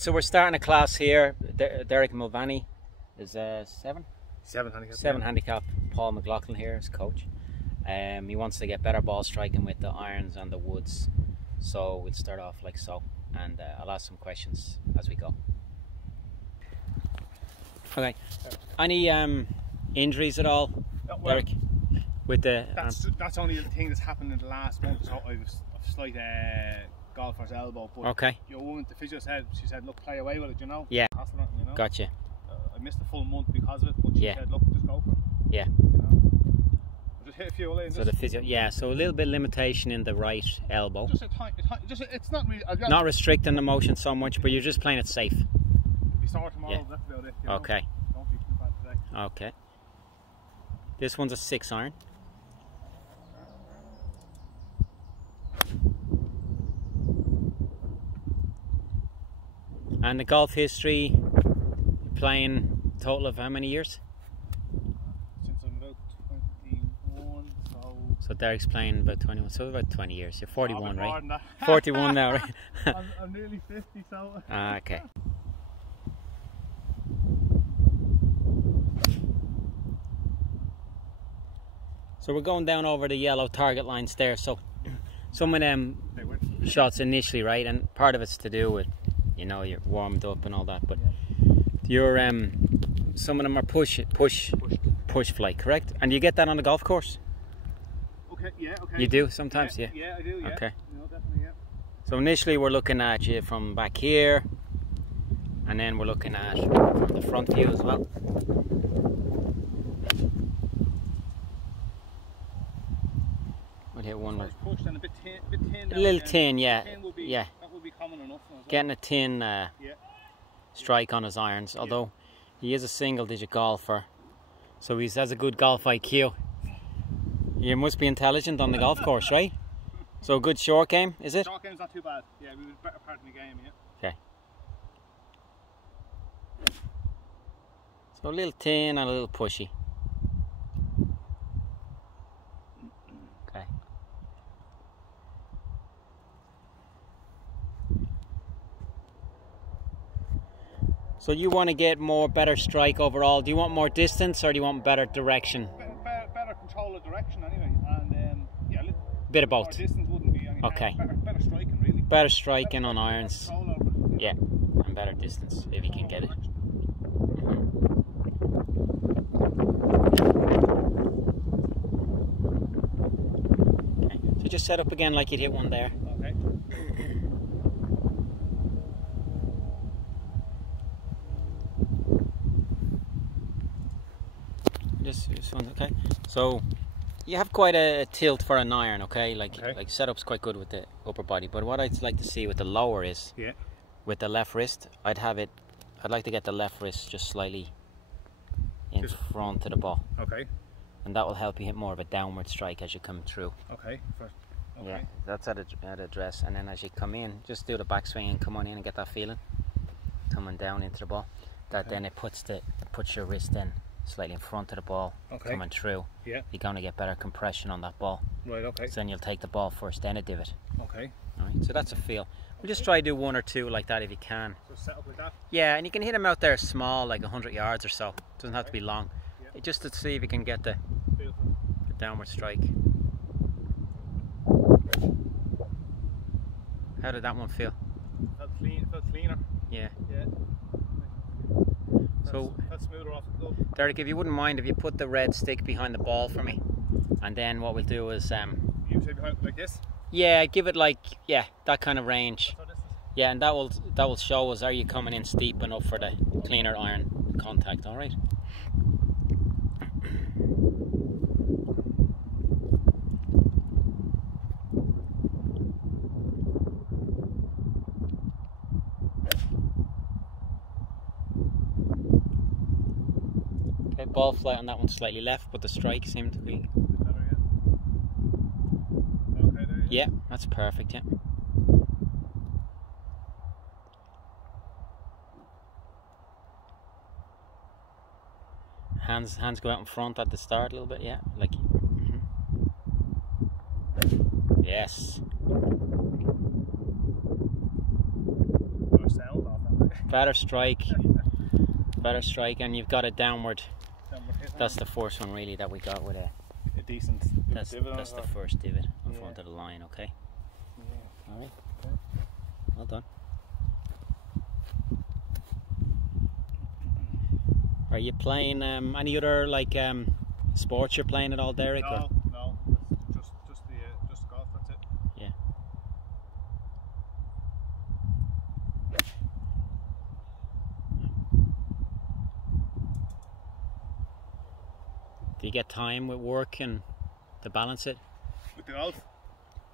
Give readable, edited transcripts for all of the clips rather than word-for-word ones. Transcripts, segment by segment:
So we're starting a class here. Derek Mulvaney is seven handicap. Seven handicap. Paul McLaughlin here is coach. He wants to get better ball striking with the irons and the woods. So we'll start off like so, and I'll ask some questions as we go. Okay. Any injuries at all, Well, Derek? With the that's only the thing that's happened in the last month. So I was a slight golfer's elbow. But okay. Your woman, the physio said, she said, look, play away with it, you know. Yeah. You know? Gotcha. I missed a full month because of it, but she said, look, just go for it. Yeah. You know? Just hit a few away. So the physio, yeah. So a little bit limitation in the right elbow. Just a tiny, it's not really. Not restricting the motion so much, but you're just playing it safe. Be sore tomorrow. Yeah. That's about it. You know? Okay. Don't be too bad today. Okay. This one's a 6 iron. And the golf history, playing total of how many years? Since I'm about 21, so Derek's playing about 21, so about 20 years. You're 41, right? More than that. 41 now, right? I'm nearly 50, so. Ah, okay. So we're going down over the yellow target lines there. So some of them shots initially, right? And part of it's to do with, you know, you're warmed up and all that, but you're some of them are push flight, correct? And you get that on the golf course? Okay, yeah, okay. You do sometimes, yeah? Yeah, I do, yeah. Okay. No, definitely, yeah. So initially we're looking at you from back here, and then we're looking at from the front view as well. We'll hit one. Pushed and a bit thin. A little tin, yeah. Tin will be, yeah. That will be common enough. Getting a tin strike on his irons, although he is a single-digit golfer, so he has a good golf IQ. You must be intelligent on the golf course, right? So a good short game, is it? Short game's not too bad. Yeah, we were better part in the game, yeah. Okay. So a little tin and a little pushy. Okay. So you want to get better strike overall. Do you want more distance or do you want better direction? Better control of direction anyway, and yeah, a bit of both. Distance wouldn't be any okay. Better striking really. Better striking on irons. Control over it, yeah, and better distance if you can get it. Okay, so just set up again like you'd hit one there. Okay. This one, okay. So you have quite a tilt for an iron, okay? Like setup's quite good with the upper body. But what I'd like to see with the lower is, with the left wrist, I'd like to get the left wrist just slightly in front of the ball. Okay. And that will help you hit more of a downward strike as you come through. Okay. Yeah, that's at address, and then as you come in, just do the backswing and come on in and get that feeling coming down into the ball. Then it puts your wrist in slightly in front of the ball, coming through. Yeah. You're going to get better compression on that ball. Right, okay. So then you'll take the ball first, then a divot. Okay. Alright, so that's a feel. We'll just try to do one or two like that if you can. So set up like that? Yeah, and you can hit them out there small, like 100 yards or so. Doesn't have to be long. Yeah. Just to see if you can get the downward strike. How did that one feel? Felt cleaner. Yeah. Yeah. So that's smoother off the club. Derek, if you wouldn't mind if you put the red stick behind the ball for me, and then what we'll do is you say behind like this? Yeah, give it like that kind of range. Yeah, and that will show us, are you coming in steep enough for the cleaner iron contact, alright? Okay, ball flight on that one slightly left, but the strike seemed to be better, okay there, yeah, that's perfect, yeah. Hands go out in front at the start a little bit, yeah, like yes. Sound off, Better strike, and you've got a downward. That's the first one really that we got with a decent. That's the first divot in front of the line. Okay. Yeah. All right. Okay. Well done. Are you playing any other like sports you're playing at all, Derek? No, no. That's just golf. That's it. Yeah. Do you get time with work and to balance it? With the golf?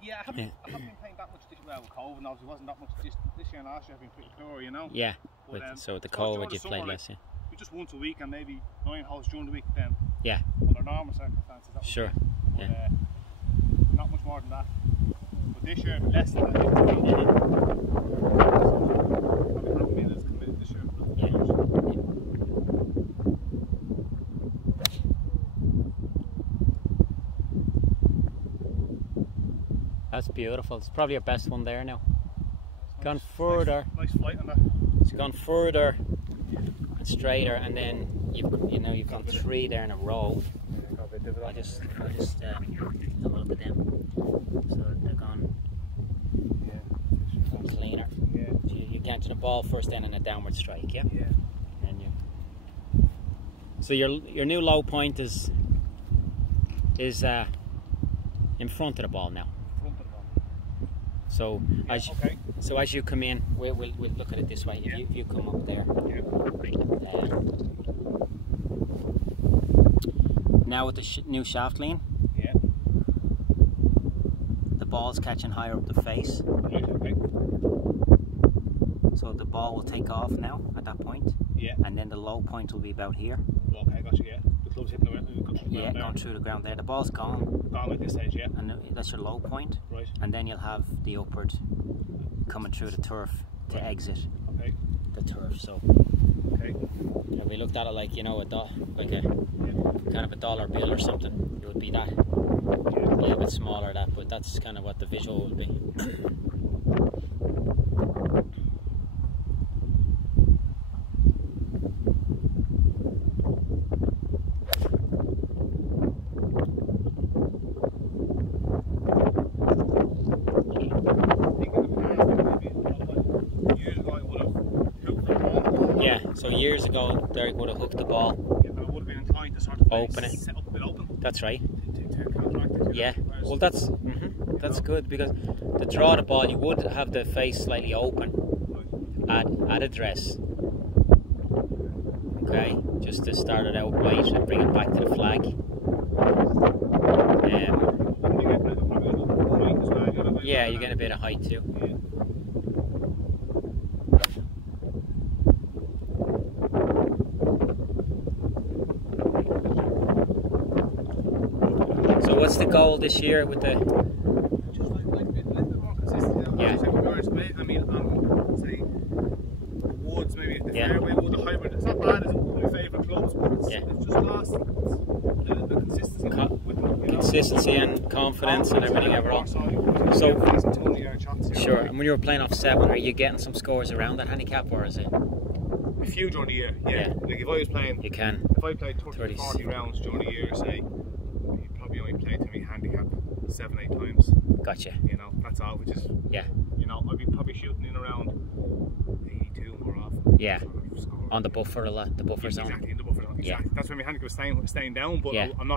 Yeah, I haven't been playing that much this year with COVID, and obviously wasn't that much this year and last year. I've been pretty poor, you know. Yeah. But, So with the COVID, you played less. Yeah. Just once a week and maybe 9 holes during the week then. Yeah. Under normal circumstances. That Sure. But, Yeah. not much more than that. But this year, less than that. Probably haven't been as committed this year. That's beautiful. It's probably your best one there now. Gone further. Nice flight on that. It's gone further and straighter, and then you've gone 3 there in a row. I just have a look at them. So they're gone cleaner. Yeah. So you get to the ball first, then in a downward strike. Yeah. Yeah. And you. So your new low point is in front of the ball now. So as you come in, we'll look at it this way. If you come up there, now with the new shaft lean, the ball's catching higher up the face. Right, okay. So the ball will take off now at that point. Yeah. And then the low point will be about here. Okay, gotcha. Yeah. The club's hitting the ground. Going through the ground there. The ball's gone. Gone at this stage, yeah. And that's your low point. Right. And then you'll have the upward coming through the turf to exit the turf. So if we looked at it like a kind of a dollar bill or something, it would be that. A little bit smaller that, but that's kind of what the visual would be. So years ago, Derek would have hooked the ball. Yeah, but it would have been inclined to sort of open it. Set up a bit open. That's right. To counteract it. Yeah. Well, that's good, because to draw the ball, you would have the face slightly open at address. Okay, just to start it out right and bring it back to the flag. Yeah, you get a bit of height too. Yeah. So what's the goal this year with the? Just like a little bit more consistent. Yeah. I mean, say woods, maybe the fairway wood, the hybrid. It's not bad. It's one of my favourite clubs, but it's just lost the consistency. Consistency and confidence and everything overall. So sure. And when you were playing off 7, are you getting some scores around that handicap, or is it? A few during the year, yeah. Like if I was playing, you can. If I played 30 or 40 rounds during the year, say, you probably only played to me handicap 7-8 times. Gotcha. You know, that's all, which is, you know, I'd be probably shooting in around 82 more often. Yeah. On the buffer a lot, the buffer zone. Exactly, in the buffer zone. Exactly. That's when my handicap was staying down, but I'm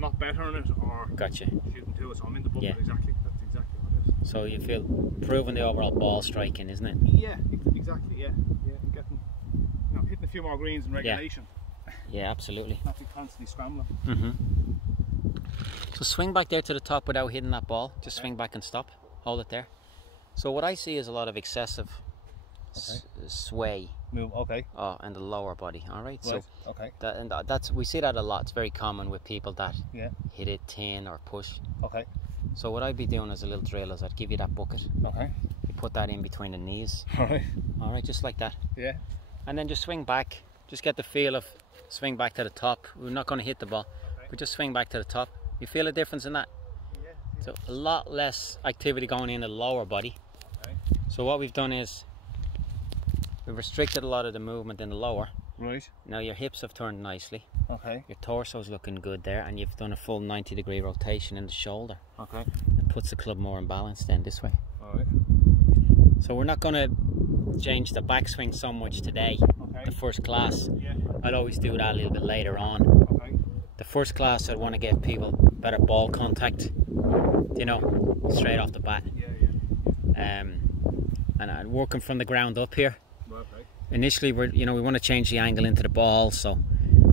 not better on it or shooting to it, so I'm in the buffer. Exactly. That's exactly what it is. So you feel improving the overall ball striking, isn't it? Yeah, exactly. Yeah. I'm getting, hitting a few more greens in regulation. Yeah, absolutely. Not be constantly scrambling. So swing back there to the top without hitting that ball. Just swing back and stop. Hold it there. So what I see is a lot of excessive sway. Move. Okay. In the lower body. All right. Right. So that's we see that a lot. It's very common with people that hit it 10 or push. Okay. So what I'd be doing as a little drill is I'd give you that bucket. Okay. You put that in between the knees. All right. All right, just like that. Yeah. And then just swing back. Just get the feel of swing back to the top. We're not going to hit the ball, but just swing back to the top. You feel a difference in that? Yeah. So a lot less activity going in the lower body. Okay. So what we've done is we've restricted a lot of the movement in the lower. Right. Now your hips have turned nicely. Okay. Your torso's looking good there, and you've done a full 90-degree rotation in the shoulder. Okay. It puts the club more in balance then this way. Alright. So we're not going to change the backswing so much today. Okay. The first class. Yeah. I'll always do that a little bit later on. Okay. The first class, I'd want to give people better ball contact, you know, straight off the bat. Yeah. And I'm working from the ground up here. Okay. Initially, we want to change the angle into the ball, so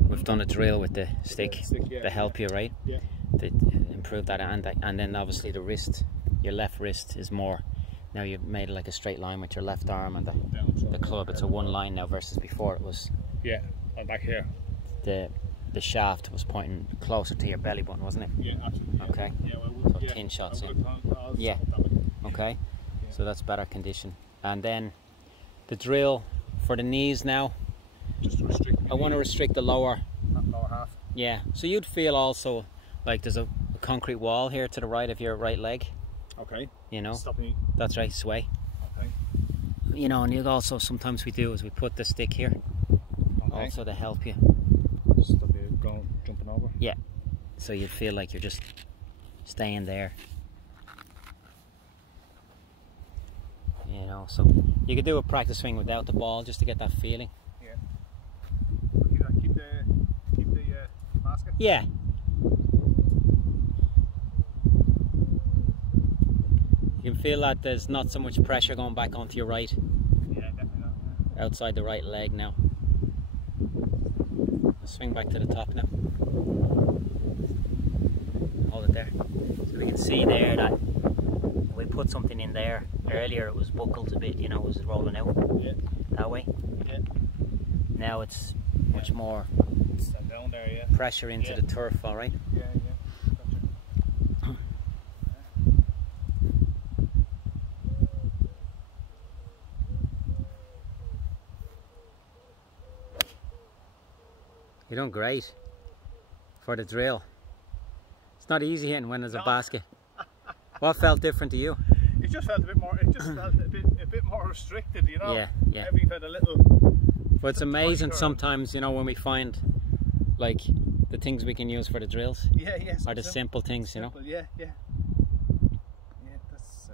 we've done a drill with the stick to help you, right? Yeah. To improve that, and then obviously the wrist, your left wrist is more. Now you've made it like a straight line with your left arm and the club. It's a one line now versus before it was. Yeah. I'm back here. The shaft was pointing closer to your belly button, wasn't it? Yeah, absolutely. Yeah. Okay. Yeah, well, So 10 shots in. Yeah. Okay. So that's better condition. And then the drill for the knees now. Just restrict. I want to restrict the lower. Lower half. Yeah. So you'd feel also like there's a concrete wall here to the right of your right leg. Okay. You know. Stop me. That's right. Sway. Okay. You know, and you also sometimes we do is we put the stick here. Okay. Also to help you. Stop you jumping over. Yeah. So you'd feel like you're just staying there. You know, so you could do a practice swing without the ball just to get that feeling. Yeah. Keep the basket. Yeah. You can feel that there's not so much pressure going back onto your right. Yeah, definitely not. Yeah. Outside the right leg now. Swing back to the top now. Hold it there. So we can see there that we put something in there. Earlier it was buckled a bit, you know, it was rolling out that way. Yeah. Now it's much more It's down there, yeah. pressure into the turf, alright? Yeah. Gotcha. You're doing great for the drill. It's not easy hitting when there's a basket. What felt different to you? It just felt a bit more. It just felt a bit more restricted, you know. Yeah. Everything felt a little. But it's amazing sometimes, you know, when we find like the things we can use for the drills. Yeah. Are the simple things, you know. Yeah. Yeah. That's.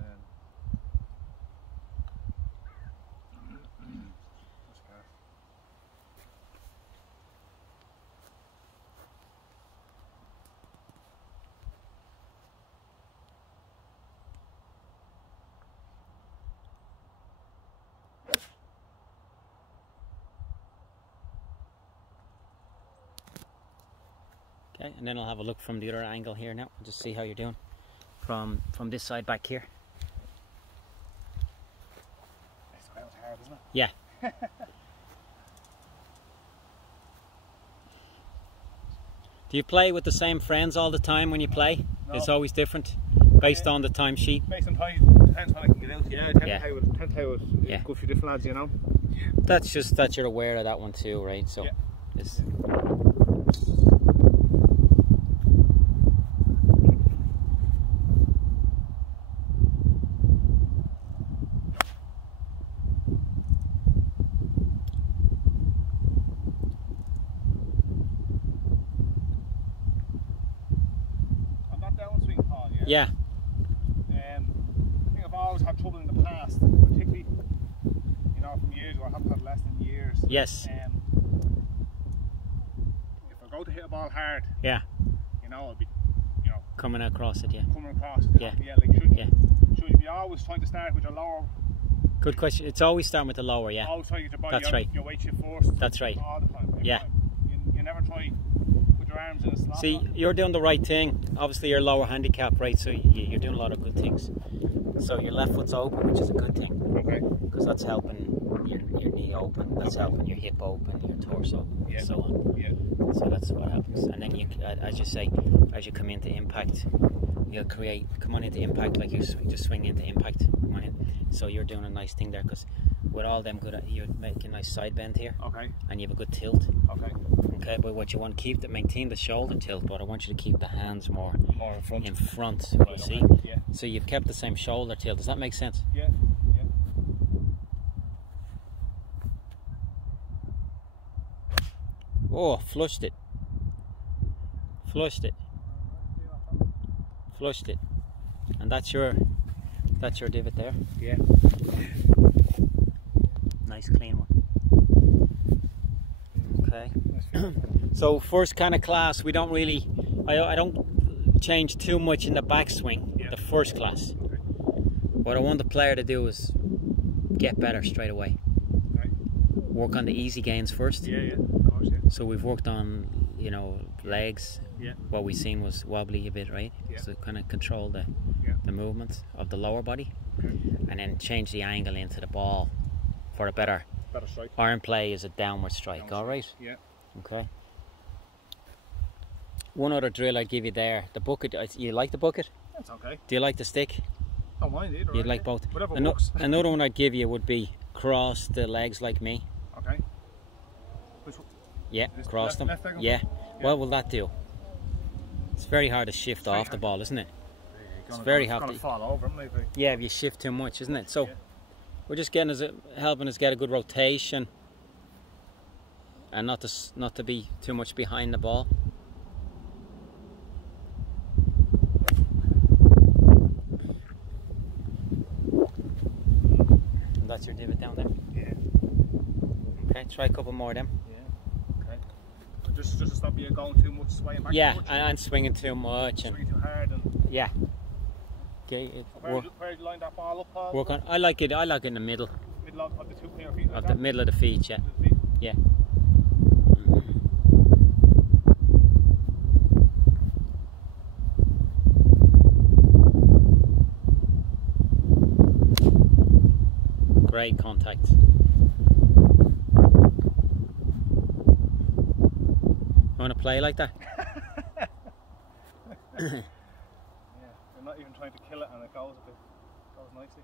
Okay, and then I'll have a look from the other angle here now. Just see how you're doing from this side back here. It's quite hard, isn't it? Yeah. Do you play with the same friends all the time when you play? No. It's always different based on the timesheet. Based on time, depends when I can get out. Yeah, depends how it good for different lads, you know. That's just that you're aware of that one too, right? So it's yeah. I think I've always had trouble in the past, particularly, you know, from years ago. I haven't had less than years. Yes. If I go to hit a ball hard, yeah, you know, I'll be, you know, coming across it, coming across it. Yeah. Like should you be always trying to start with your lower? Good question. It's always starting with the lower, yeah. Always trying to get your body. That's right. Your weight shift first. That's right. All the time. Yeah. You never try put your arms in a slot. See, you're doing the right thing. Obviously, you're lower handicap, right? So you're doing a lot of good things. So your left foot's open, which is a good thing. Okay. Because that's helping your knee open. That's helping your hip open, your torso, and so on. Yeah. So that's what happens. And then you, as you say, as you come into impact, you'll come on into impact like you just swing into impact. Come on in. So you're doing a nice thing there because with all them good, you make a nice side bend here. Okay. And you have a good tilt. Okay. Okay, but what you want to maintain the shoulder tilt, but I want you to keep the hands more in front. Right, you see? okay. Yeah. So you've kept the same shoulder tilt. Does that make sense? Yeah. Oh, flushed it. Flushed it. Flushed it. And that's your divot there. Yeah. Nice clean one. Okay. So first kind of class, we don't really, I don't change too much in the backswing, the first class. Okay. What I want the player to do is get better straight away. Okay. Work on the easy gains first. Yeah, of course, yeah. So we've worked on, legs. Yeah. What we seen was wobbly a bit, right? Yeah. So kind of control the movements of the lower body. Okay. And then change the angle into the ball for a better strike. iron play is a downward strike, alright? Yeah. Okay. One other drill I'd give you there, the bucket. You like the bucket? That's okay. Do you like the stick? Don't mind either. You'd like both? Whatever works. Another one I'd give you would be cross the legs like me. Okay. Which one? Yeah, cross them. Left leg yeah. What will that do? It's very hard to shift off the ball, isn't it? It's very hard to fall over, maybe. Yeah, if you shift too much, isn't it? So we're just helping us get a good rotation, and not to be too much behind the ball. And that's your divot down there. Yeah. Okay, try a couple more of them. Yeah. Okay. Just to stop you going too much, swaying back. Yeah, and swinging too much and swinging too hard and. Yeah. Okay. Where do you line that ball up, Paul? Work on. I like it in the middle. Middle of the two pair of feet. Of the middle of the feet, yeah. Yeah. Great contact. You want to play like that? Yeah, you're not even trying to kill it and it goes nicely.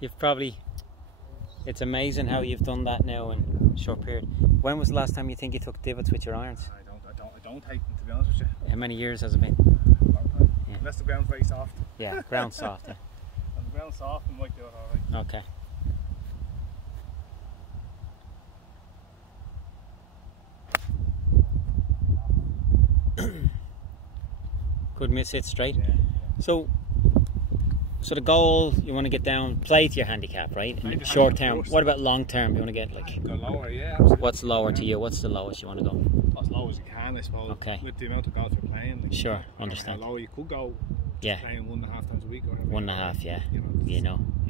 You've probably, it's amazing how you've done that now in a short period. When was the last time you think you took divots with your irons? I don't take them, to be honest with you. How many years has it been? A long time. Yeah. Unless the ground's very soft. Yeah, ground soft. Yeah. And the ground's soft, and might do it alright. Okay. Good miss hit straight. Yeah. So the goal, you want to get down, play to your handicap, right? Short term. What about long term? You want to get like. Go lower, yeah. Absolutely. What's lower to you? What's the lowest you want to go? As low as you can, I suppose. Okay. With the amount of golf you're playing. Like, Sure, understand. How low you could go. Yeah. Playing 1.5 times a week or whatever. 1.5, yeah. You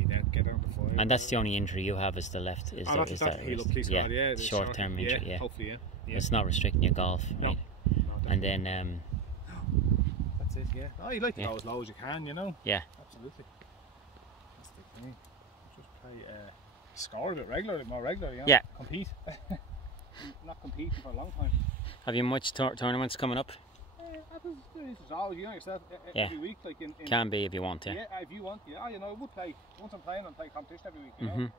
then get down to 5. And that's the only injury you have is the left. Is that's heal up, please, yeah, yeah, short term injury. Yeah. Hopefully, yeah. It's not restricting your golf, right? No, and then that's it, yeah. Oh, you like to go as low as you can, you know. Yeah. Absolutely. That's the thing. Just play score a bit more regular, you know. Yeah. Compete. Not competing for a long time. Have you much tournaments coming up? This is always, you know yourself, every week, like in can be if you want to. Yeah, if you want, yeah. You know, I would play. Once I'm playing competition every week, you know.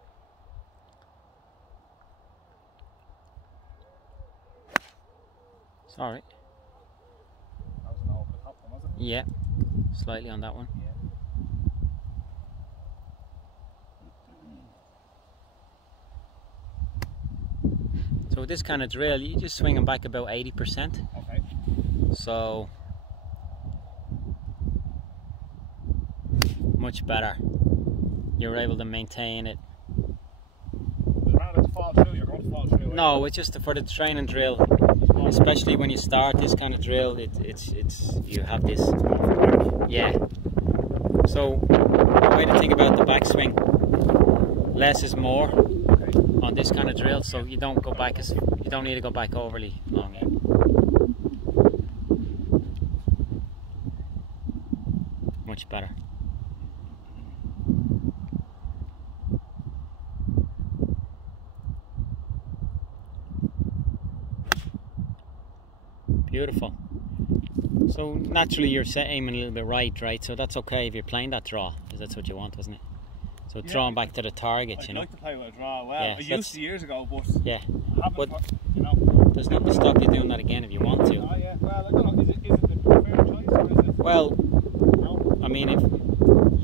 It's alright. That was an over the top one, was it? Yeah, slightly on that one. Yeah. So with this kind of drill, you just swing them back about 80%. Okay. So much better. You're able to maintain it. To fall through, you're going to fall through. No, it's just for the training drill. Especially when you start this kind of drill, it's you have this. Yeah. So the way to think about the backswing, less is more on this kind of drill. So you don't go back you don't need to go back overly long. Much better. Beautiful. So naturally you're aiming a little bit right, so that's okay if you're playing that draw, because that's what you want, wasn't it? So drawing back to the target, I'd you know. like to play with a draw, well, Yeah, I used to years ago, but yeah. But, you know. There's nothing to stop you doing that again if you want to. Oh yeah, well, I don't know, is it the preferred choice, or is it? Well, no? I mean,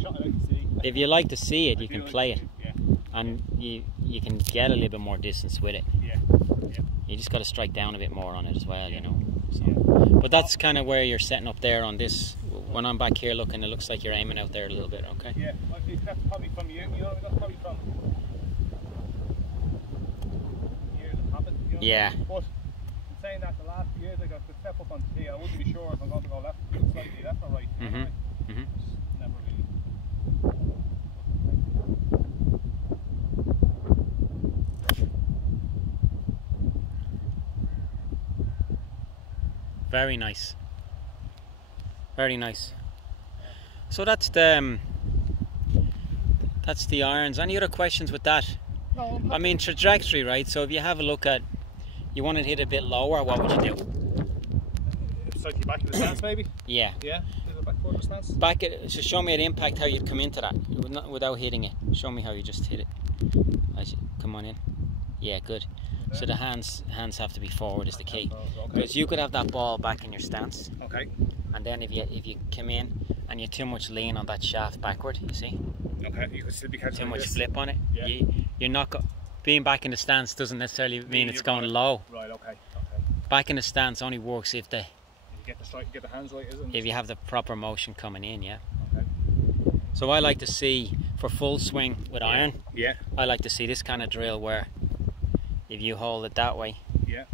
Shot I like to see. if you like to see it, you can play it. Yeah. And you you can get a little bit more distance with it. Yeah. You just got to strike down a bit more on it as well, you know. So, Yeah. but that's kind of where you're setting up there on this. When I'm back here looking, it looks like you're aiming out there a little bit, okay? Yeah, well, that's probably from you know, that's probably from years of habit, you know. Yeah. But in saying that, the last years I got to step up on the tee, I wouldn't be sure if I'm going to go left, slightly left or right. You know, Just never really. Very nice. Very nice. So that's the irons. Any other questions with that? No, I mean, trajectory, right? So if you have a look at, you want to hit a bit lower, what would you do? Slightly back in the stance, maybe. Yeah. Yeah. Back forward the stance. Back it. So show me at impact how you'd come into that without hitting it. Show me how you just hit it. As you come on in. Yeah, good. So the hands have to be forward is the key. Because you could have that ball back in your stance. Okay. And then if you come in and you're too much lean on that shaft backward, you see? Okay. You could still be catching too much this. flip on it. Yeah. You're not being back in the stance doesn't necessarily mean it's going low. Right. Okay. Back in the stance only works if You get the strike, get the hands right, isn't it? if you have the proper motion coming in, yeah. Okay. So I like to see for full swing with iron. Yeah. I like to see this kind of drill where if you hold it that way, Yeah.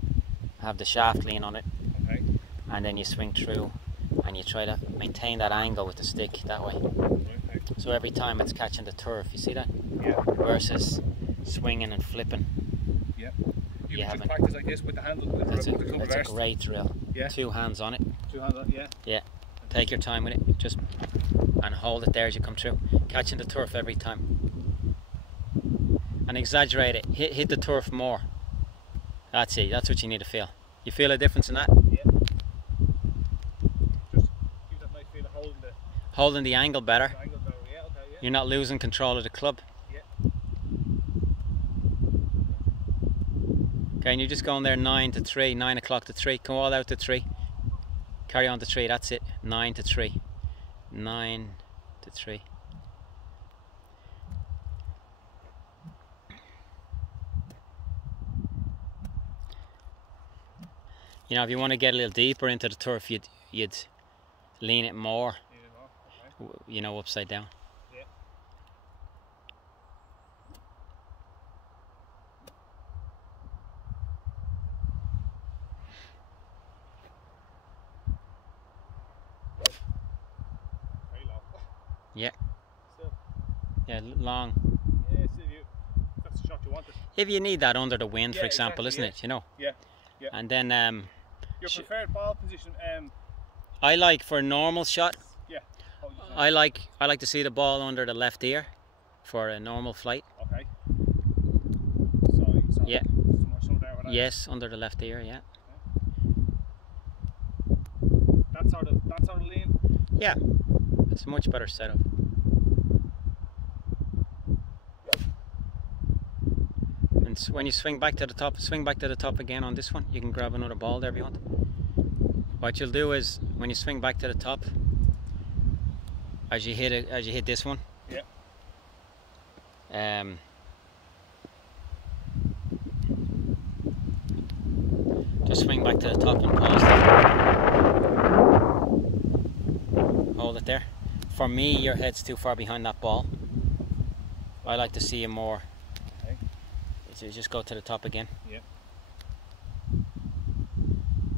have the shaft lean on it, Okay. and then you swing through and you try to maintain that angle with the stick that way. Okay. So every time it's catching the turf, you see that? Yeah. Versus swinging and flipping. Yeah. You You haven't. just practice like this with the handle. That's with the club a reversed. great drill. Yeah. 2 hands on it. 2 hands on. Yeah. Yeah. Take your time with it. Just and hold it there as you come through. Catching the turf every time. And exaggerate it. Hit the turf more. That's it. That's what you need to feel. You feel a difference in that? Yeah. Just give that nice feel of Holding the angle better. the angle better. Yeah. Okay. Yeah. You're not losing control of the club. Yeah. Okay, and you're just going there 9 to 3, 9 o'clock to 3. Come all out to 3. Carry on to 3. That's it. 9 to 3. 9 to 3. You know, if you want to get a little deeper into the turf, you'd lean it more. Okay. You know, upside down. Yeah. Very low. Yeah. Still. Yeah, long. Yeah. Still you. That's the shot you wanted. If you need that under the wind, for Yeah, example, exactly, isn't it? You know. Yeah. Yeah. And then Your preferred ball position. I like for a normal shot. Yeah. Oh, I like to see the ball under the left ear for a normal flight. Okay. So Yeah. some there with that. Yes, under the left ear. Yeah. That sort of lean. Yeah. It's a much better setup. And when you swing back to the top again on this one. You can grab another ball there if you want. What you'll do is when you swing back to the top, as you hit this one. Yeah. Just swing back to the top and pause there. Hold it there. For me, your head's too far behind that ball. I like to see you more. Okay. So you just go to the top again. Yeah.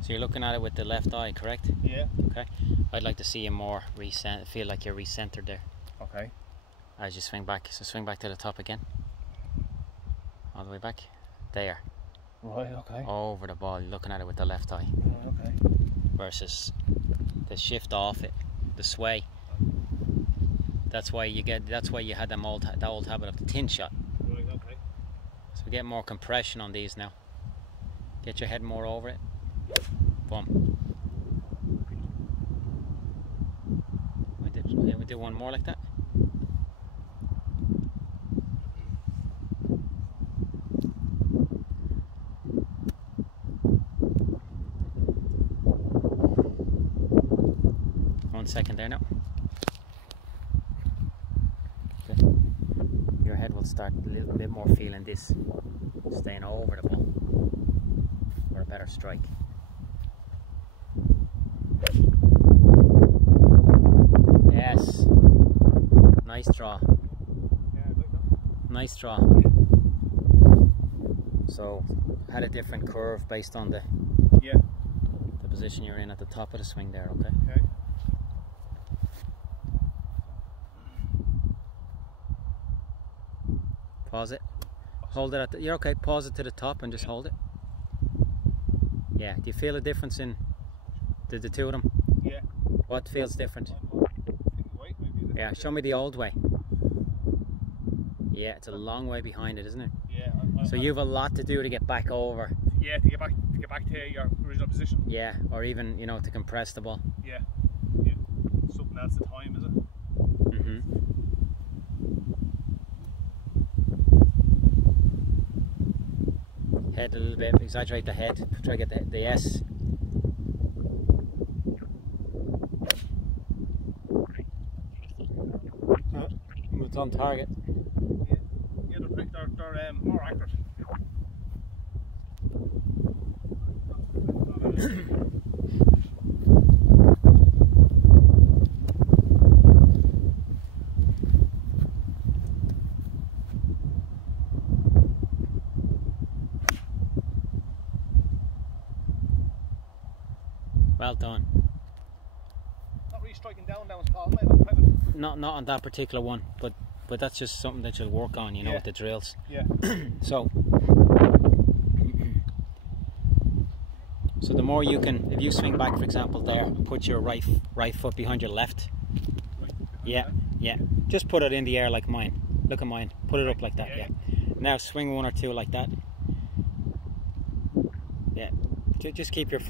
So you're looking at it with the left eye, correct? Yeah. Okay. I'd like to see you more feel like you're recentered there. Okay. As you swing back. So swing back to the top again. All the way back. There. Right. Okay. Over the ball, you're looking at it with the left eye. Okay. Versus the shift off it, the sway. That's why you had that old habit of the tin shot. Right. Okay. So we get more compression on these now. Get your head more over it. Boom. We do one more like that. One second there now. Okay. Your head will start a little bit more feeling this staying over the ball for a better strike. Yes. Nice draw. Yeah, I like that. Nice draw. So, had a different curve based on the position you're in at the top of the swing there, okay? Okay. Pause it. Hold it at the, you're okay, pause it to the top and just hold it. Yeah, do you feel a difference in the two of them? Yeah. What feels different? Wait, maybe Yeah, show me the old way. Yeah, it's a long way behind it, isn't it? Yeah. So you have a lot to do to get back over. Yeah, to get back to your original position. Yeah, or even, you know, to compress the ball. Yeah. Yeah. Something else at time, is it? Head a little bit, exaggerate the head, try to get the S. It's on target. Yeah, they're more accurate. Well done. Not really striking down as Paul, mate. I'm kind of... Not on that particular one, but that's just something that you'll work on, you know, with the drills. Yeah. So the more you can, if you swing back, for example, there, put your right foot behind your left. Yeah, yeah. Just put it in the air like mine. Look at mine. Put it up like that. Yeah. Now swing one or two like that. Yeah. Just keep your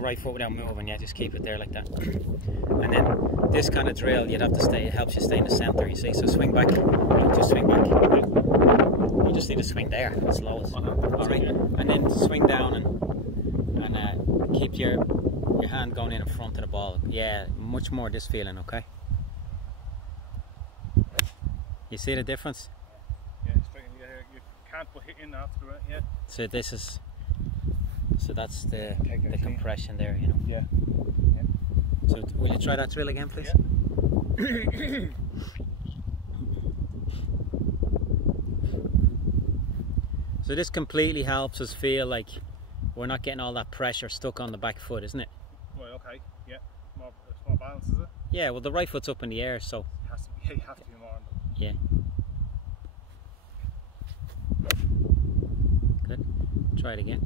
right foot without moving. Yeah, just keep it there like that. And then this kind of drill, you'd have to stay. It helps you stay in the center. You see. So swing back. Just swing back. You just need to swing there. That's lowest. All right. And then swing down and keep your hand going in front of the ball. Yeah, much more this feeling. Okay. You see the difference? Yeah, you can't put hit in after it. Yeah. So this is. So that's the compression there, you know. Yeah. Yeah. So will you try that drill again, please? Yeah. So this completely helps us feel like we're not getting all that pressure stuck on the back foot, isn't it? Well, okay. Yeah. It's more balance, is it? Yeah. Well, the right foot's up in the air, so. It has to be. Yeah, you have to be more. Yeah. Good. Try it again.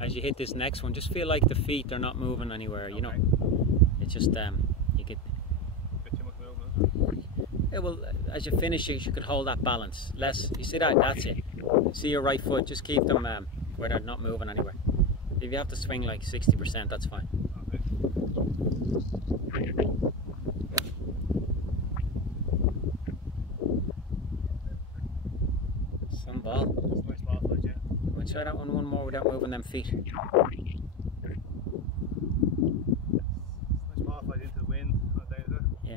As you hit this next one, just feel like the feet are not moving anywhere, you know. It's just you get a bit too much movement, is it? Yeah, well, as you finish it, you could hold that balance. Less, you see that? That's it. See your right foot, just keep them where they're not moving anywhere. If you have to swing like 60%, that's fine. Okay. Some ball. Nice ball flight, yeah. We'll try that one more without moving them feet. Nice ball flight into the wind. Yeah.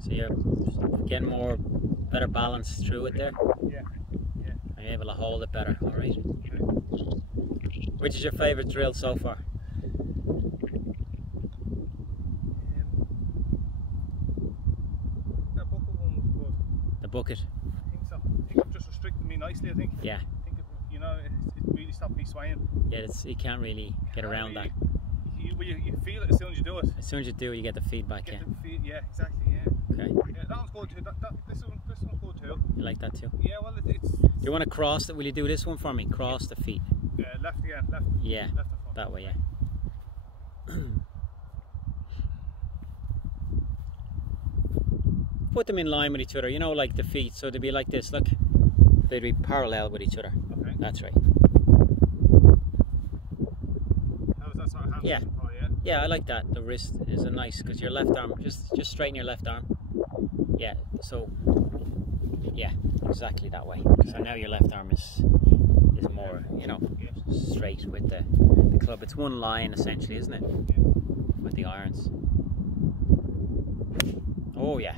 So you're getting better balance through it there. Yeah. Yeah. Are you able to hold it better? All right. Okay. Which is your favourite drill so far? That bucket one was good. The bucket. I think so. I think it just restricted me nicely. I think. Yeah. I think it really stopped me swaying. Yeah, you can't really get around that. You feel it as soon as you do it. As soon as you do it, you get the feedback. Yeah, exactly. Yeah. Okay. Yeah, that one's good too. This one's good too. You like that too? Yeah. Well, it's. You want to cross it? Will you do this one for me? Cross the feet. Left again. Left. Yeah. Left and front. That way. Yeah. Put them in line with each other. You know, like the feet. So they'd be like this. Look. They'd be parallel with each other. Okay. That's right. How is that sort of hand? Yeah. Oh, yeah. Yeah, I like that. The wrist is a nice because your left arm. Just straighten your left arm. Yeah. So Yeah, exactly that way. So now your left arm is more, you know, straight with the club. It's one line essentially, isn't it? With the irons. Oh yeah.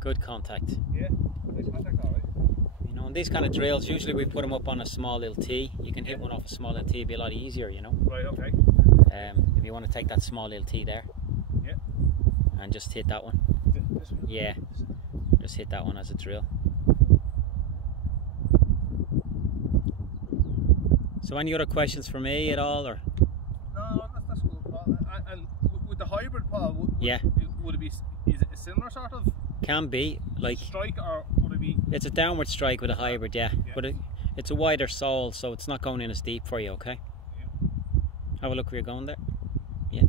Good contact. Yeah, nice contact, alright. You know, in these kind of drills, usually we put them up on a small little tee. You can hit one off a small little tee, it'd be a lot easier, you know. Right, okay. If you want to take that small little tee there, yeah, and just hit that one. This one? Yeah, just hit that one as a drill. So, any other questions for me at all, or? No, that's good, Paul. And with the hybrid, Paul, would it be? Is it a similar sort of? Can be like strike, or would it be? It's a downward strike with a hybrid, yeah. But it's a wider sole, so it's not going in as deep for you. Okay. Yeah. Have a look where you're going there. Yeah.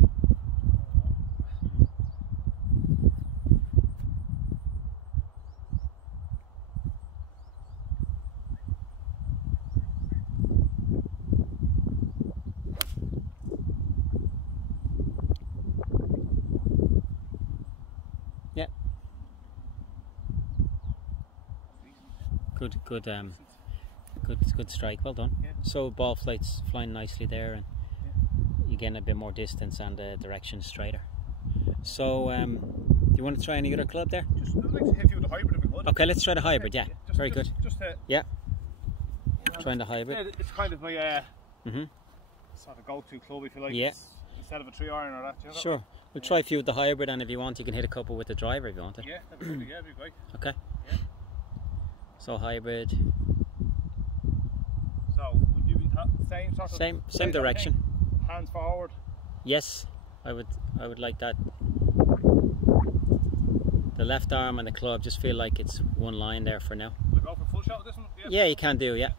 Yeah. Good strike. Well done. Yeah. So ball flight's flying nicely there, and you're getting a bit more distance, and the direction is straighter. So, do you want to try any other club there? Just I'd like to hit you with the hybrid if we could. Okay, let's try the hybrid. Yeah, very good. Yeah. Trying the hybrid. Yeah, it's kind of my sort of go-to club, if you like. Yeah. Instead of a 3-iron or that. You know, sure. We'll try a few with the hybrid, and if you want, you can hit a couple with the driver if you want it. Yeah, that'd be great. Okay. Yeah. So hybrid. So would you be same sort of same direction? Hands forward. Yes, I would like that. The left arm and the club just feel like it's one line there for now. Will I go for full shot with this one? Yeah, you can do. Yeah.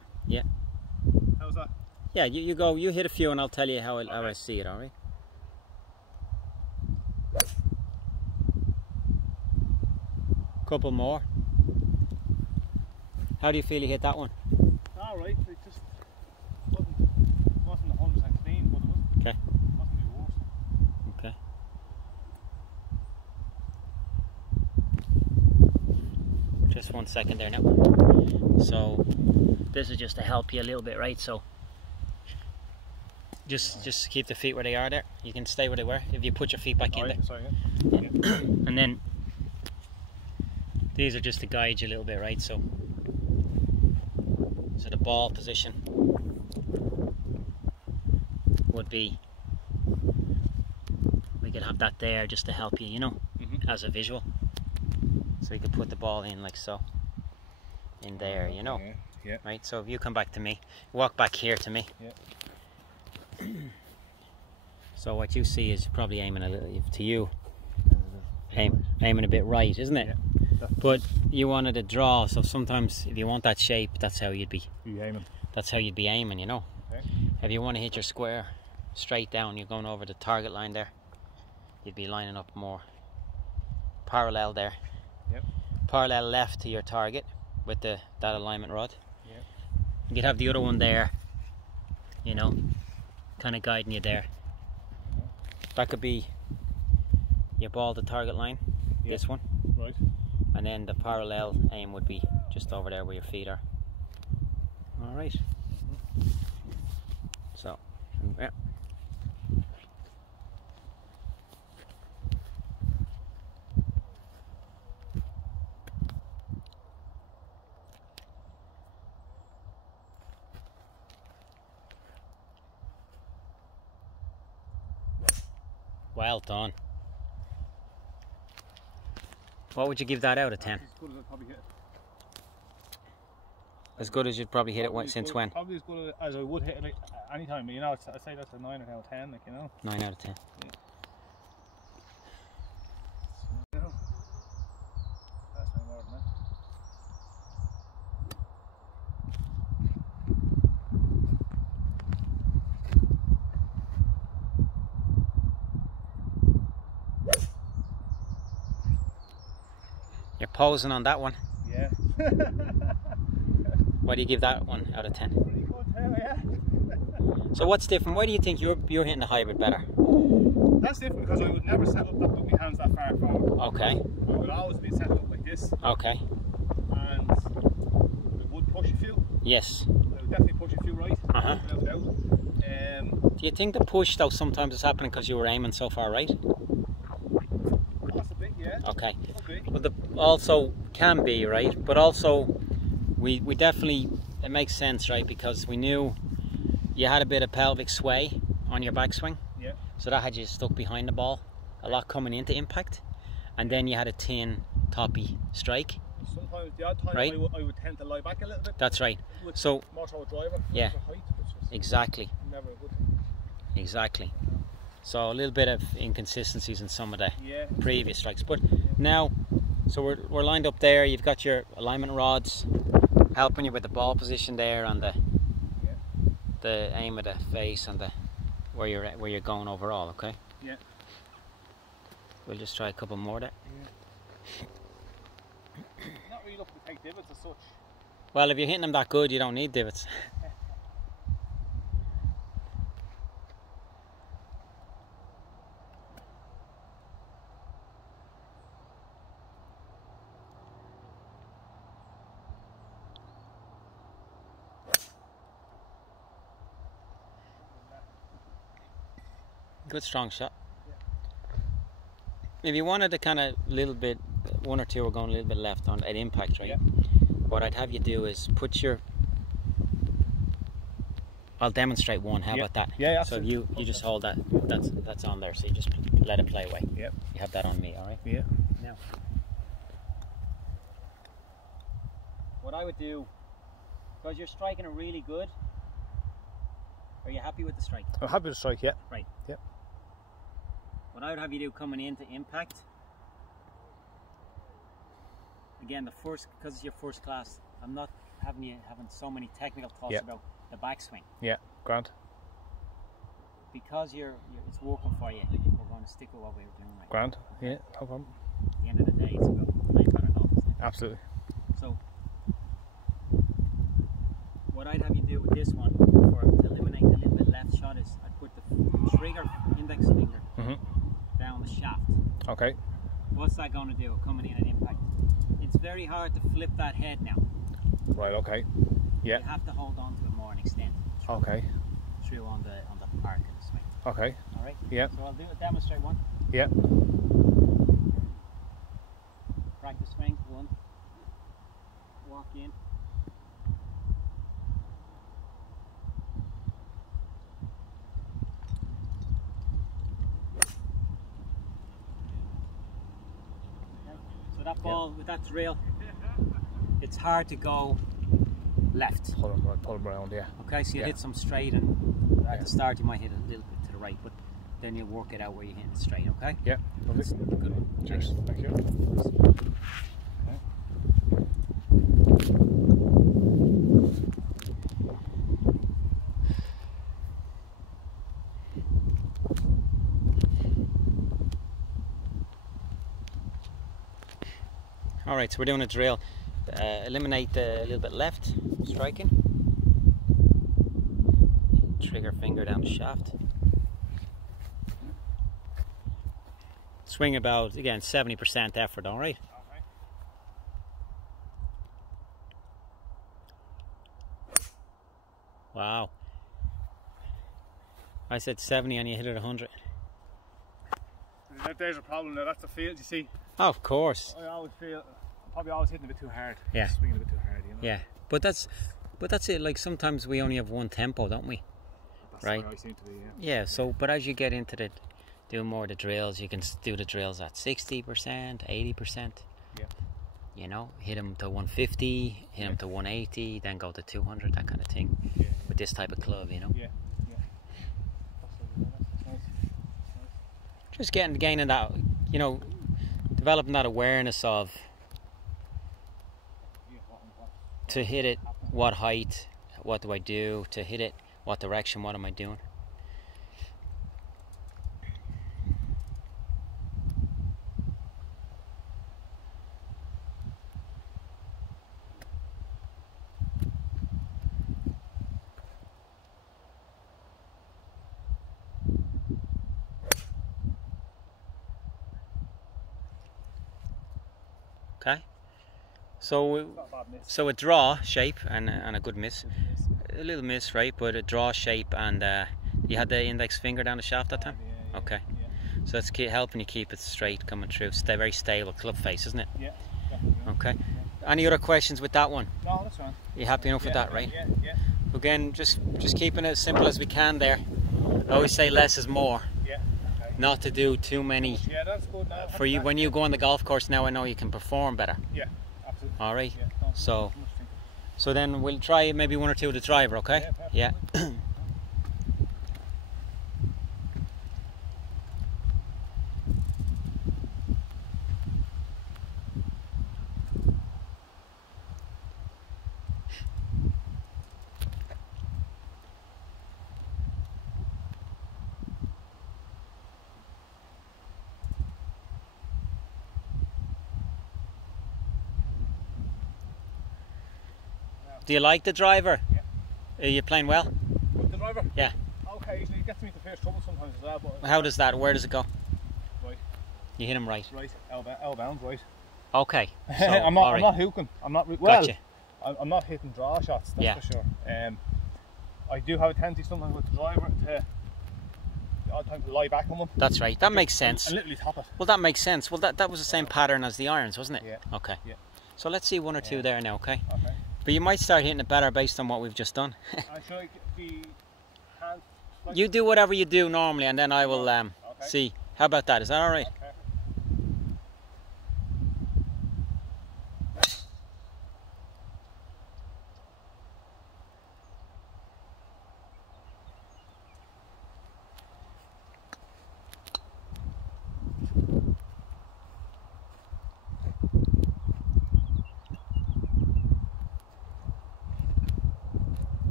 How's that? Yeah, you go. You hit a few, and I'll tell you how I see it. All right. Couple more. How do you feel you hit that one? All right. It just wasn't 100% clean, but it wasn't. Okay. Wasn't the worst. Okay. Just 1 second there now. So this is just to help you a little bit, right? So just keep the feet where they are there. You can stay where they were if you put your feet back in there. Sorry, yeah. And then these are just to guide you a little bit, right? So the ball position would be, we could have that there just to help you, you know, as a visual. So you could put the ball in like so, in there, you know. Yeah. Right, so if you come back to me, walk back here to me. Yeah. So what you see is probably aiming a little, to you, aiming a bit right, isn't it? Yeah. But you wanted to draw, so sometimes if you want that shape, that's how you'd be aiming. That's how you'd be aiming, you know. Okay. If you want to hit your square straight down, you're going over the target line there. You'd be lining up more parallel there. Yep. Parallel left to your target with that alignment rod. Yep. You'd have the other one there, you know, kind of guiding you there. That could be your ball to target line, this one. Right. And then the parallel aim would be just over there where your feet are. Alright. So, yeah. Well done. What would you give that out of 10? As good as I'd probably hit it. As good as you'd probably hit it since when? Probably as good as I would hit it any time. You know, I'd say that's a 9 out of 10. Like, you know. 9 out of 10. Yeah. You know, that's no more than that. You're posing on that one. Yeah. What do you give that one out of 10? Pretty good too, yeah. So what's different? Why do you think you're hitting the hybrid better? That's different because I would never set up that with my hands that far forward. Okay. I would always be set up like this. Okay. And I would push a few. Yes. I would definitely push a few right. Uh-huh. Do you think the push though sometimes is happening because you were aiming so far right? Possibly, yeah. Okay. Okay. But also can be right, but also we definitely, it makes sense, right, because we knew you had a bit of pelvic sway on your backswing. Yeah. So that had you stuck behind the ball a lot coming into impact, and then you had a thin toppy strike. Sometimes the odd time right? I would tend to lie back a little bit. That's right. So more to a driver. Yeah. Height, exactly. Never a good thing. Exactly. So a little bit of inconsistencies in some of the previous strikes, but now, so we're lined up there. You've got your alignment rods helping you with the ball position there, and the aim of the face and the where you're going overall. Okay. Yeah. We'll just try a couple more there. Yeah. Not really looking to take divots as such. Well, if you're hitting them that good, you don't need divots. Good strong shot. Yeah. If you wanted to kind of little bit, one or two are going a little bit left on at impact, right? Yeah. What I'd have you do is put your, I'll demonstrate one. How about that? Yeah. So you just hold that. That's on there. So you just let it play away. Yeah. You have that on me, all right? Yeah. Now, what I would do, because you're striking it really good. Are you happy with the strike? I'm happy with the strike. Yeah. Right. Yeah. What I would have you do coming into impact, again, because it's your first class, I'm not having you having so many technical thoughts about the backswing. Yeah, grand. Because it's working for you, we're going to stick with what we were doing right. Grand, yeah, no problem. At the end of the day, it's about playing better golf, isn't it? Absolutely. So, what I'd have you do with this one, to eliminate the little bit left shot, is I'd put the trigger index finger down the shaft. Okay. What's that going to do coming in at impact? It's very hard to flip that head now. Right, okay. Yeah. You have to hold on to it more and extend. Okay. Through on the park and the swing. Okay. Alright? Yeah. So I'll do a demonstrate one. Yeah. Practice swing, one. Walk in. So that ball with that drill, it's hard to go left. Pull them around, yeah. Okay, so you hit some straight, and at the start you might hit a little bit to the right, but then you work it out where you're hitting it straight, okay? Yeah, lovely. Good one. Cheers. Thank you. Alright, so we're doing a drill. Eliminate the little bit left striking. Trigger finger down the shaft. Swing about, again, 70% effort, alright? Okay. Wow. I said 70 and you hit it 100. There's a problem there, that's the field, you see. Oh, of course. I always feel, I'm probably always hitting a bit too hard. Yeah. Swinging a bit too hard, you know. Yeah, but that's it. Like sometimes we only have one tempo, don't we? That's right. where I seem to be, Yeah. So, but as you get into doing more of the drills, you can do the drills at 60%, 80%. Yeah. You know, hit them to 150, hit them to 180, then go to 200, that kind of thing. Yeah. With this type of club, you know. Yeah. That's nice. Just gaining that, you know, developing that awareness of to hit it, what height, what do I do, to hit it, what direction, what am I doing. So a draw shape and a good miss. A little miss, right? But a draw shape, and you had the index finger down the shaft that time? Yeah, okay. Yeah. So it's helping you keep it straight coming through. Stay very stable club face, isn't it? Yeah, definitely. Okay. Yeah. Any other questions with that one? No, that's fine. You happy enough with that, right? Yeah. Again, just keeping it as simple as we can there. I always say less is more. Yeah. Okay. Not to do too many. Yeah, that's good now. For you, when you go on the golf course now, I know you can perform better. Yeah, absolutely. All right. Yeah, So then we'll try maybe one or two of the driver, okay? Yeah. Do you like the driver? Yeah. Are you playing well? With the driver? Yeah. Occasionally it gets me into first trouble sometimes as well. But how does that? Where does it go? Right. You hit him right. Right. L bound, right. Okay. So, I'm not hooking. I'm not. Well, gotcha. I'm not hitting draw shots. That's for sure. I do have a tendency sometimes with the driver to the odd time to lie back on one. That's right. That makes sense. And literally top it. Well, that makes sense. Well, that was the same pattern as the irons, wasn't it? Yeah. Okay. Yeah. So let's see one or two there now, okay? Okay. But you might start hitting it better based on what we've just done. Should I be hand? You do whatever you do normally, and then I will see. How about that? Is that all right? Okay.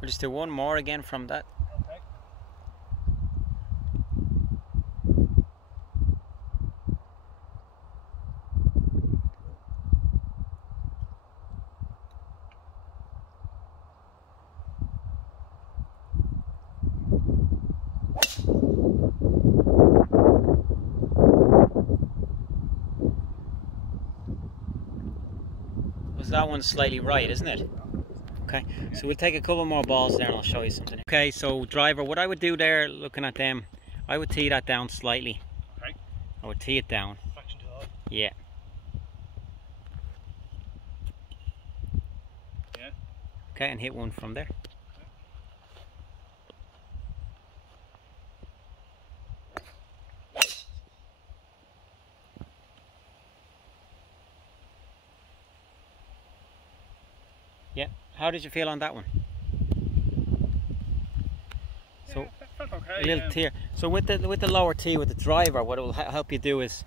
We'll just do one more again from that. Okay. Was that one slightly right, isn't it? Okay, so we'll take a couple more balls there and I'll show you something. Okay, so driver, what I would do there, looking at them, I would tee that down slightly. Okay. I would tee it down. Fraction to hard. Yeah. Yeah. Okay, and hit one from there. Yeah. How did you feel on that one? So okay, a little tear. So with the lower tee with the driver, what it will help you do is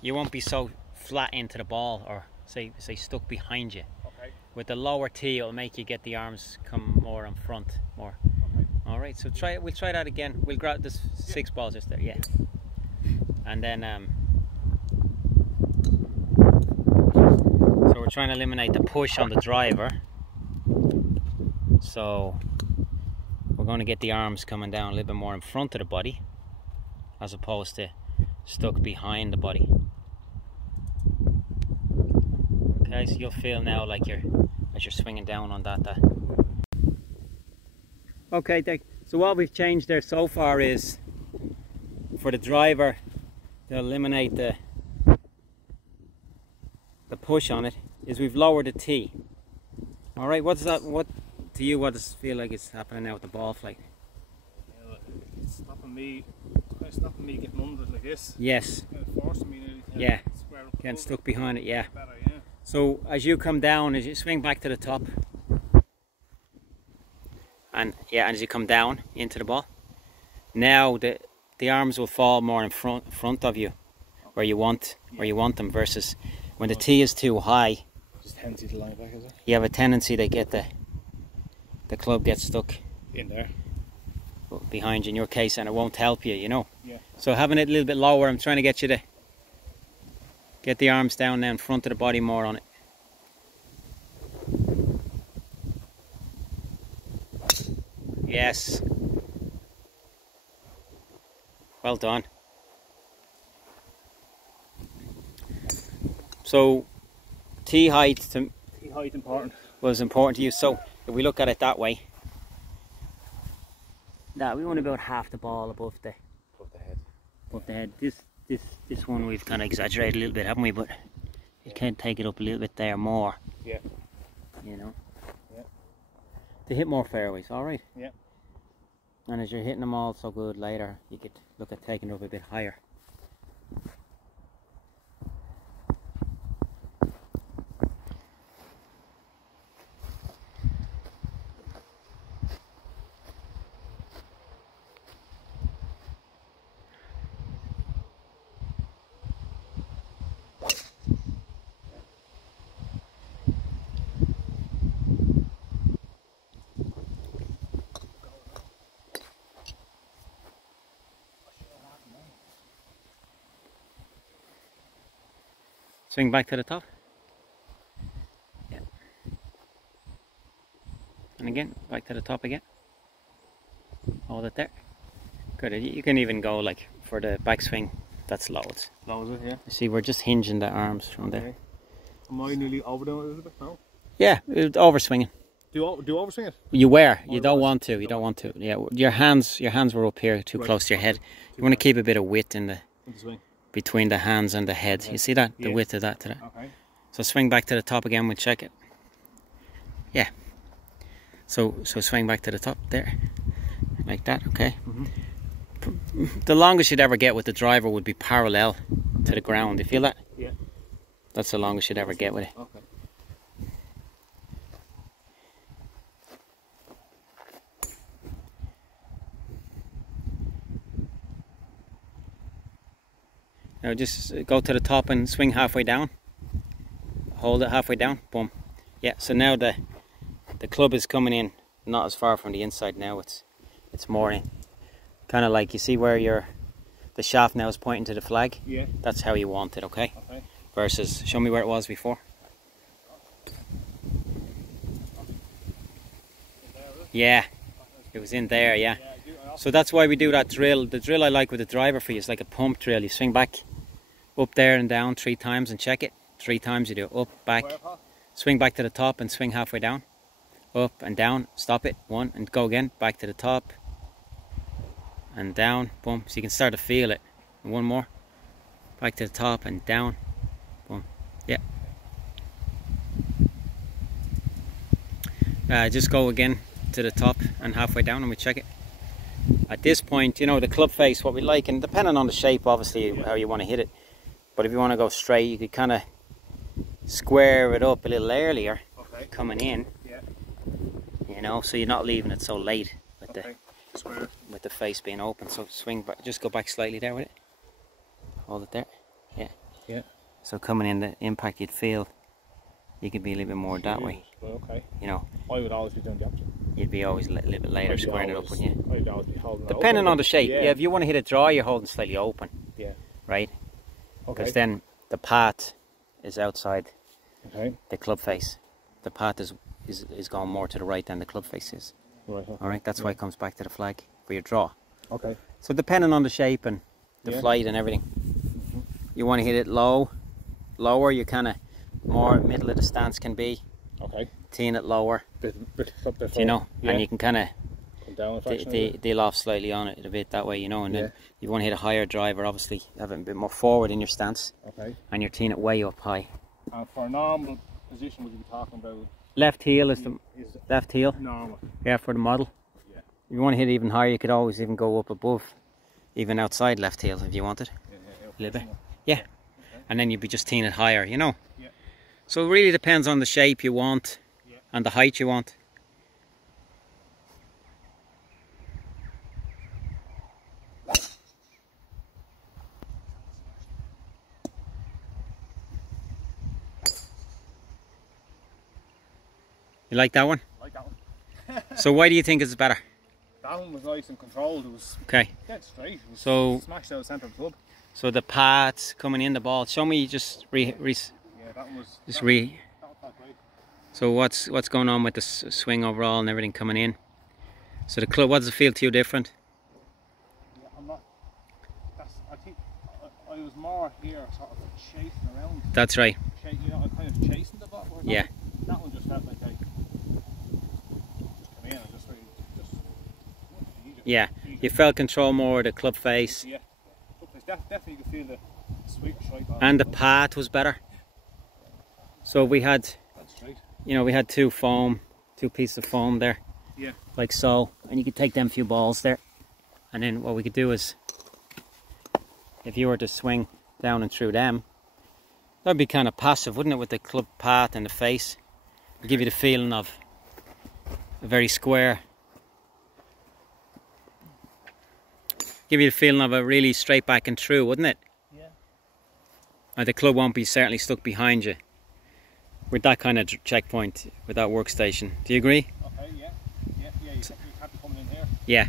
you won't be so flat into the ball or say stuck behind you. Okay. With the lower tee, it'll make you get the arms come more in front, more. Okay. All right. So we'll try that again. We'll grab this 6 balls just there. Yeah. And then so we're trying to eliminate the push on the driver. So we're going to get the arms coming down a little bit more in front of the body as opposed to stuck behind the body. Okay, so you'll feel now like as you're swinging down on that. Okay, so what we've changed there so far is for the driver to eliminate the push on it is we've lowered the tee. All right, what to you, what does it feel like is happening now with the ball flight? Yeah, it's stopping me getting under it like this. Yes. It's forcing me nearly to Yeah. square up. Getting stuck behind it, yeah. Better, yeah. So as you come down, as you swing back to the top, and as you come down into the ball, now the arms will fall more in front of you, where you want them, versus when the tee is too high. Just tendency to lie back, is it? You have a tendency to get the club gets stuck in there. behind you in your case, and it won't help you, you know. Yeah. So having it a little bit lower, I'm trying to get you to get the arms down now in front of the body more on it. Yes. Well done. So tee height important. was important to you. So if we look at it that way, that we want about half the ball above the head. Above the head. This one we've kind of exaggerated a little bit, haven't we? But you can take it up a little bit there more. Yeah. You know. Yeah. To hit more fairways, all right. Yeah. And as you're hitting them all so good later, you could look at taking it up a bit higher. Swing back to the top. Yeah. And again, back to the top again. Hold it there. Good. You can even go like for the backswing. That's loads. Loads it, yeah. You see, we're just hinging the arms from there. Am I nearly overdoing it a little bit? No. Yeah, overswinging. Do you overswing it? You were. You don't want to. You don't want to. Yeah, your hands were up here too close to your head. You want to keep a bit of width in the swing. Between the hands and the head. You see that? The width of that to that. Okay. So swing back to the top again, we'll check it. Yeah. So swing back to the top there. Like that, okay? The longest you'd ever get with the driver would be parallel to the ground. You feel that? Yeah. That's the longest you'd ever get with it. Okay. Now just go to the top and swing halfway down. Hold it halfway down. Boom. Yeah, so now the club is coming in not as far from the inside now. It's more in. Kind of like, you see where the shaft now is pointing to the flag? Yeah. That's how you want it, okay? Okay. Versus, show me where it was before. Yeah. It was in there, yeah. So that's why we do that drill. The drill I like with the driver for you is like a pump drill. You swing back, up there and down 3 times and check it. 3 times you do up, back, swing back to the top and swing halfway down. Up and down, stop it, 1 and go again, back to the top and down, boom. So you can start to feel it. And 1 more, back to the top and down, boom. Yeah. Just go again to the top and halfway down and we check it. At this point, you know, the club face, what we like, and depending on the shape, obviously, how you want to hit it. But if you want to go straight, you could kind of square it up a little earlier, coming in. Yeah. You know, so you're not leaving it so late with Square. with the face being open. So swing back, just go back slightly there with it. Hold it there. Yeah. Yeah. So coming in, the impact you'd feel, you could be a little bit more that way. Okay. You know. I would always be doing the opposite. You'd be always a little bit later squaring it up, wouldn't you? I'd always be holding it Depending open. on the shape. Yeah. Yeah, if you want to hit it dry, you're holding slightly open. Yeah. Right? Okay. Because then the path is outside Okay. the club face. The path is going more to the right than the club face is. Right. Okay. Alright, that's why it comes back to the flag for your draw. Okay. So depending on the shape and the flight and everything, you want to hit it lower, you kind of more middle of the stance can be. Okay. Teeing it lower, Bit you know, and you can kind of come down a fraction. deal off slightly on it a bit that way, you know, and then you want to hit a higher driver, obviously have it a bit more forward in your stance. Okay. And you're teeing it way up high. And for a normal position, would you be talking about? Left heel is the left heel. Normal. Yeah, for the model. Yeah. If you want to hit it even higher, you could always even go up above, even outside left heel if you wanted. A little bit. Yeah. Okay. And then you'd be just teeing it higher, you know. Yeah. So it really depends on the shape you want and the height you want. You like that one? I like that one. So why do you think it's better? That one was nice and controlled. It was dead straight. It was so smashed out centre of the club. So the paths coming in the ball. Show me just yeah, that one was just that was great. So what's going on with the swing overall and everything coming in? So the club, what does it feel to you different? Yeah, I'm not. I think I was more here, sort of chasing around. That's right. You know, I'm kind of chasing the ball. Yeah. That one just felt like I just come in and just really yeah. You felt control more of the club face. Yeah. Definitely you could feel the sweep straight. And the path was better. So we had, you know, we had two pieces of foam there. Yeah. Like so, and you could take them few balls there, and then what we could do is, if you were to swing down and through them, that'd be kind of passive, wouldn't it, with the club path and the face? It'd give you the feeling of a very square. Give you the feeling of a really straight back and through, wouldn't it? Yeah. And the club won't be certainly stuck behind you with that kind of checkpoint, with that workstation. Do you agree? Okay, yeah. You're happy coming in here? Yeah.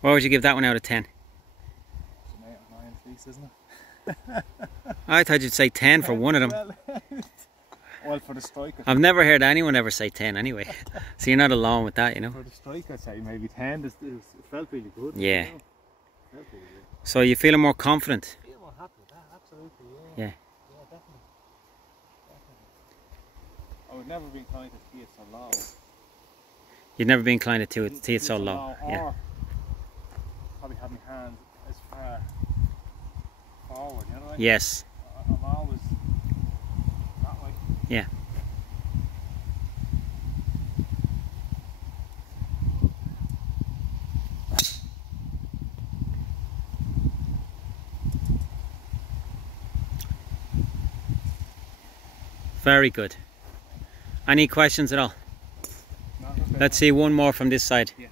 What would you give that one out of 10? It's an 8 or 9 at least, isn't it? I thought you'd say 10 for one of them. Well, for the striker. I've never heard anyone ever say 10 anyway. So you're not alone with that, you know. For the striker, I'd say maybe 10. It felt really good. Yeah. You know? Felt really good. So you're feeling more confident? I feel more happy with that, absolutely, yeah. Yeah, definitely. I would never be inclined to tee it so low. You'd never be inclined to tee it so low. Yeah. Or probably have my hand as far forward, you know what I mean? Yes. I'm always that way. Yeah. Very good. Any questions at all? No, Let's see one more from this side. Yeah.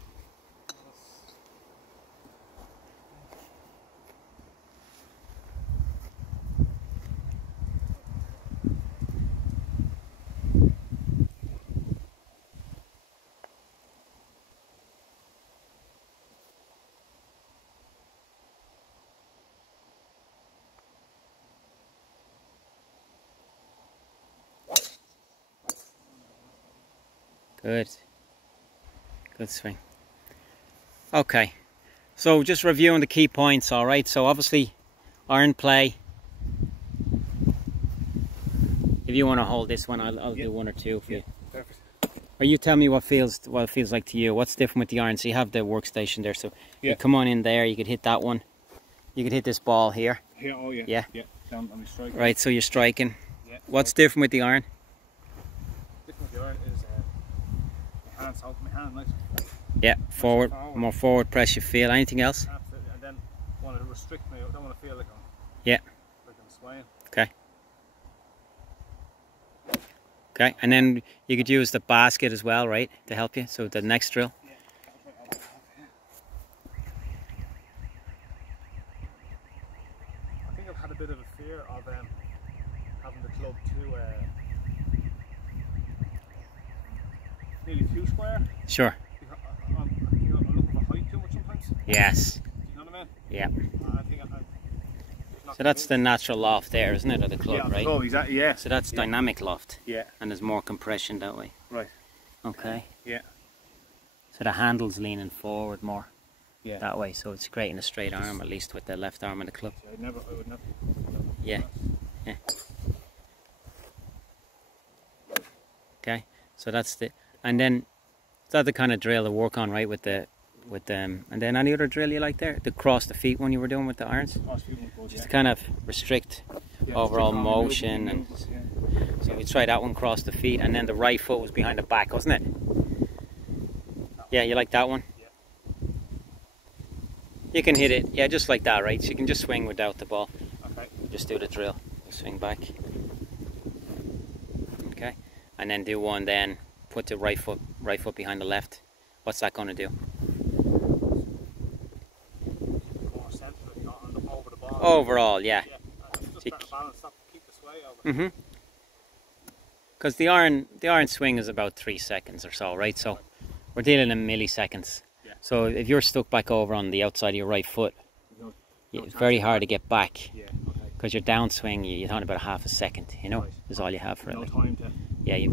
Good. Good swing. Okay. So just reviewing the key points, alright. So obviously iron play. If you want to hold this one, I'll do one or two for you. Perfect. Or you tell me what it feels like to you. What's different with the iron? So you have the workstation there. So you come on in there, you could hit that one. You could hit this ball here. Here, oh yeah. Yeah. Yeah. Down on my strike. Right, so you're striking. Yeah. What's different with the iron? Different with the iron is my hand nice. Yeah, forward, more forward press you feel. Anything else? Absolutely, and then want to restrict me. I don't want to feel like I'm swaying. Okay. Okay, and then you could use the basket as well, right, to help you. So the next drill. Yeah. I think I've had a bit of a fear of having the club too nearly too square. Sure. I'm looking for height too much sometimes. Yes. You know what I mean? Yeah. I think So that's the natural loft there, isn't it, of the club, right? Oh, exactly. Yeah. So that's dynamic loft. Yeah. And there's more compression that way. Right. Okay. Yeah. So the handle's leaning forward more. Yeah. That way, so it's creating a straight arm, at least with the left arm of the club. I would never. Yeah. Yeah. Okay. So that's the, and then that's the kind of drill to work on, right? With and then any other drill you like there? The cross the feet one you were doing with the irons? Just to kind of restrict overall motion, and so we try that one, cross the feet, and then the right foot was behind the back, wasn't it? Yeah, you like that one? You can hit it, yeah, just like that, right? So you can just swing without the ball. Okay. Just do the drill. Swing back. Okay. And then do one. Then put the right foot behind the left. What's that going to do? More centrally, not over the ball. Overall, yeah. Just better balance, not keep the sway over. Mm-hmm. Because the iron swing is about 3 seconds or so, right? So we're dealing in milliseconds. Yeah. So if you're stuck back over on the outside of your right foot, it's very hard to get back. Yeah. Okay. Because your downswing, you're talking about half a second, you know, is all you have for it. No like. time to. Yeah, you